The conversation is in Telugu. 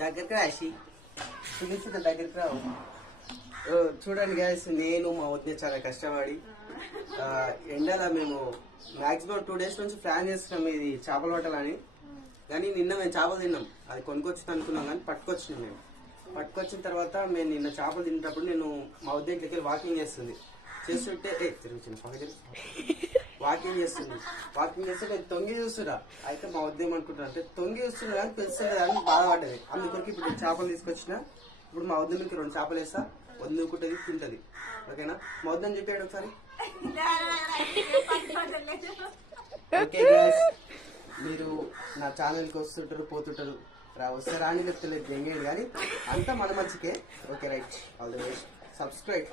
దగ్గరికి రాసి పిలిచిన దగ్గరికి రావు. చూడండి గ్యాస్, నేను మా వద్ద చాలా కష్టపడి ఎండలో మేము మాక్సిమం 2 days నుంచి ప్లాన్ చేస్తున్నాం ఇది చేపల హోటల్ కానీ నిన్న మేము చేపలు తిన్నాం. అది కొనుక్కొచ్చింది అనుకున్నాం కానీ పట్టుకొచ్చినాం. మేము పట్టుకొచ్చిన తర్వాత మేము నిన్న చేపలు తినేటప్పుడు నేను మా వద్ద ఇంట్లోకి వాకింగ్ చేస్తుంటే తిరుగుతున్నా వాకింగ్ చేస్తే నేను తొంగి చూస్తున్నా. అయితే మా వద్ద ఏమనుకుంటున్నా అంటే తొంగి చూస్తున్నా కానీ తెలుస్తుంది అని బాధపడ్డది. అందుకొరకు ఇప్పుడు నేను చేపలు తీసుకొచ్చిన. ఇప్పుడు మా వద్ద మీకు 2 చేపలు వేస్తా, వద్దుకుంటుంది తింటది. ఓకేనా? మా వద్దని చెప్పాడు ఒకసారి. ఓకే గైస్, మీరు నా ఛానల్కి వస్తుంటారు పోతుంటారు, వస్తే రాని చెప్తలేదు ఎంగేది కానీ అంతా మన మంచికే. Okay right, all the best. Subscribe.